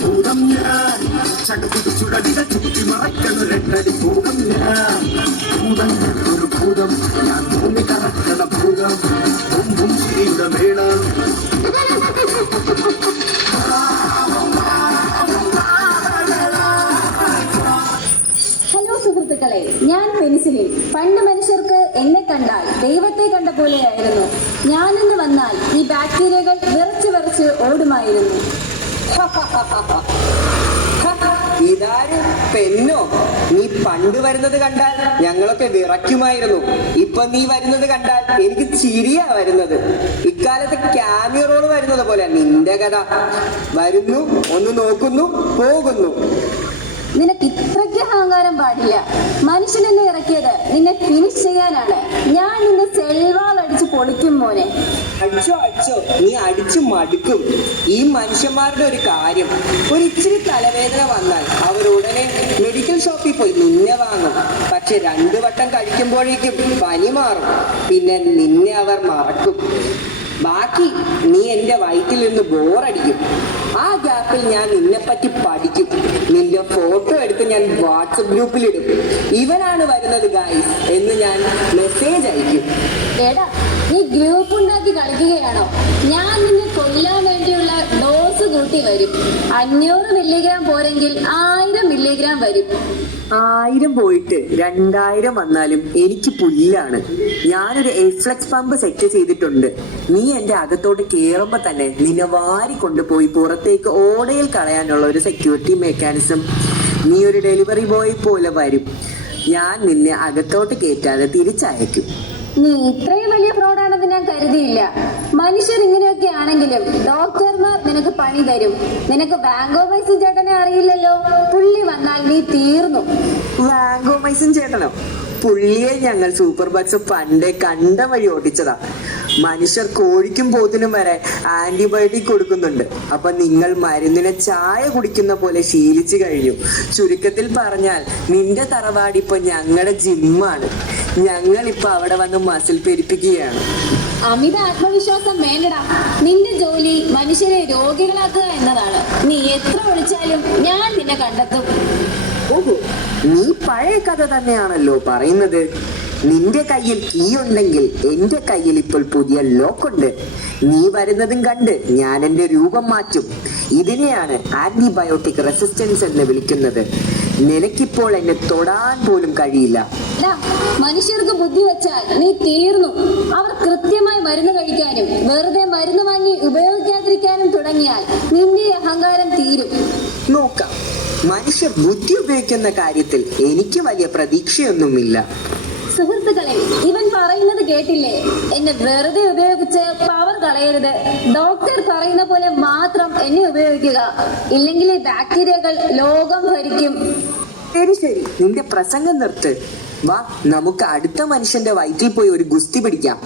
ഭൂതം ഞാൻ ചടുകുടു ചുടലിട ചുറ്റി മറക്കണ രണ്ടടി ഭൂതം ഞാൻ ഭൂതം ഒരു ഭൂതം ഞാൻ ഭൂമി കറക്കണ ഭൂതം ബും ചിരിയുടെ മേളം. ഹലോ സുഹൃത്തുക്കളെ, ഞാൻ പെൻസിലിൻ. പണ്ട് മനുഷ്യർക്ക് എന്നെ കണ്ടാൽ ദൈവത്തെ കണ്ട പോലെയായിരുന്നു. ഞാനിന്ന് വന്നാൽ ഈ ബാക്ടീരിയകൾ വിറച്ച് ഓടുമായിരുന്നു. ഇതാര് പെന്നോ? നീ പണ്ട് വരുന്നത് കണ്ടാൽ ഞങ്ങളൊക്കെ വിറയ്ക്കുമായിരുന്നു. ഇപ്പൊ നീ വരുന്നത് കണ്ടാൽ എനിക്ക് ചിരിയാ വരുന്നത്. ഇക്കാലത്ത് ക്യാമിയ റോള് വരുന്നത് പോലെ നിന്റെ കഥ. വരുന്നു, ഒന്ന് നോക്കുന്നു, പോകുന്നു. നിനക്ക് ഇത്രയ്ക്ക് അഹങ്കാരം പാടില്ല. മനുഷ്യൻ എന്നെ ഇറക്കിയത് നിന്നെ ഫിനിഷ് ചെയ്യാനാണ്. ഞാൻ നിന്നെ സെൽവാൾ അടിച്ച് പൊളിക്കും മോനെ. അടിച്ചോ, നീ അടിച്ചു മടുക്കും. ഈ മനുഷ്യന്മാരുടെ ഒരു കാര്യം, ഒരു ഇച്ചിരി തലവേദന വന്നാൽ അവർ ഉടനെ മെഡിക്കൽ ഷോപ്പിൽ പോയി നിന്നെ വാങ്ങും. പക്ഷെ 2 വട്ടം കഴിക്കുമ്പോഴേക്കും പനി മാറും. പിന്നെ നിന്നെ അവർ മറക്കും. ബാക്കി നീ എന്റെ വയറ്റിൽ നിന്ന് ബോറടിക്കും. ആ ഗ്യാപ്പിൽ ഞാൻ നിന്നെപ്പറ്റി പഠിക്കും. നിന്റെ ഫോട്ടോ എടുത്ത് ഞാൻ വാട്സപ്പ് ഗ്രൂപ്പിലിടും. ഇവനാണ് വരുന്നത് ഗൈസ് എന്ന് ഞാൻ മെസ്സേജ് അയക്കും. എടാ, നീ ഗ്രൂപ്പ് ഉണ്ടാക്കി കളിക്കുകയാണോ? ഞാൻ നിന്നെ കൊല്ലാൻ വേണ്ടിയുള്ള ഡോസ് കൂട്ടി വരും. 500 മില്ലിഗ്രാം പോരെങ്കിൽ 1000 മില്ലിഗ്രാം വരും. 1000 പോയിട്ട് 2000 വന്നാലും എനിക്ക് പുല്ലാണ്. ഞാനൊരു എഫ്ലക്സ് പമ്പ് സെറ്റ് ചെയ്തിട്ടുണ്ട്. നീ എന്റെ അകത്തോട്ട് കേറുമ്പോ തന്നെ നിന്നെ വാരി കൊണ്ടുപോയി പുറത്തേക്ക് ഓടയിൽ കളയാനുള്ള ഒരു സെക്യൂരിറ്റി മെക്കാനിസം. നീ ഒരു ഡെലിവറി ബോയ് പോലെ വരും. ഞാൻ നിന്നെ അകത്തോട്ട് കയറ്റാതെ തിരിച്ചയക്കും. നീ ഇത്രയും വലിയ ഫ്രോഡാണെന്ന് ഞാൻ കരുതിയില്ല. മനുഷ്യർ ഇങ്ങനെയൊക്കെ ആണെങ്കിലും ഡോക്ടർമാർ നിനക്ക് പണി തരും. നിനക്ക് വാങ്കോമൈസിൻ ചേട്ടനെ അറിയില്ലല്ലോ. പുള്ളി വന്നാൽ നീ തീർന്നു. വാങ്കോമൈസിൻ ചേട്ടനോ? പുള്ളിയെ ഞങ്ങൾ സൂപ്പർ ബക്സ് പണ്ടേ കണ്ട വഴി ഓടിച്ചതാ. മനുഷ്യർ കോഴിക്കും പോത്തിനും വരെ ആന്റിബയോട്ടിക് കൊടുക്കുന്നുണ്ട്. അപ്പൊ നിങ്ങൾ മരുന്നിനെ ചായ കുടിക്കുന്ന പോലെ ശീലിച്ചു കഴിഞ്ഞു. ചുരുക്കത്തിൽ പറഞ്ഞാൽ നിന്റെ തറവാടിപ്പോ ഞങ്ങളുടെ ജിമ്മാണ്. ഞങ്ങൾ ഇപ്പൊ അവിടെ വന്ന് മസിൽ പെരിപ്പിക്കുകയാണ്. അമിത ആത്മവിശ്വാസം വേണ്ടടാ. നിന്റെ ജോലി മനുഷ്യരെ രോഗികളാക്കുക എന്നതാണ്. നീ എത്ര വിളിച്ചാലും ഞാൻ നിന്നെ കണ്ടെത്തും. ഓഹോ, നീ പഴയ കഥ തന്നെയാണല്ലോ പറയുന്നത്. നിന്റെ കയ്യിൽ കീ ഉണ്ടെങ്കിൽ എന്റെ കയ്യിൽ ഇപ്പോൾ പുതിയ ലോക്കുണ്ട്. നീ വരുന്നതും കണ്ട് ഞാൻ എന്റെ രൂപം മാറ്റും. ഇതിനെയാണ് ആന്റിബയോട്ടിക് റെസിസ്റ്റൻസ് എന്ന് വിളിക്കുന്നത്. നിനക്കിപ്പോൾ എന്നെ തൊടാൻ പോലും കഴിയില്ല. മനുഷ്യർക്ക് ബുദ്ധി വെച്ചാൽ നീ തീർന്നു. അവർ കൃത്യമായി മരുന്ന് കഴിക്കാനും വെറുതെ മരുന്ന് വാങ്ങി ഉപയോഗിക്കാതിരിക്കാനും തുടങ്ങിയാൽ നിന്റെ അഹങ്കാരം തീരും. നോക്കാം. മനുഷ്യർ ബുദ്ധി ഉപയോഗിക്കുന്ന കാര്യത്തിൽ എനിക്ക് വലിയ പ്രതീക്ഷയൊന്നുമില്ല. സുഹൃത്തുക്കളെ, ഇവൻ പറയുന്നത് കേട്ടില്ലേ? എന്നെ വെറുതെ ഉപയോഗിച്ച് പവർ കളയരുത്. ഡോക്ടർ പറയുന്ന പോലെ മാത്രം എന്നെ ഉപയോഗിക്കുക. ഇല്ലെങ്കിൽ ഈ ബാക്ടീരിയകൾ ലോകം ഭരിക്കും. ശരി, നിന്റെ പ്രസംഗം നിർത്ത്. വാ, നമുക്ക് അടുത്ത മനുഷ്യന്റെ വയറ്റിൽ പോയി ഒരു ഗുസ്തി പിടിക്കാം.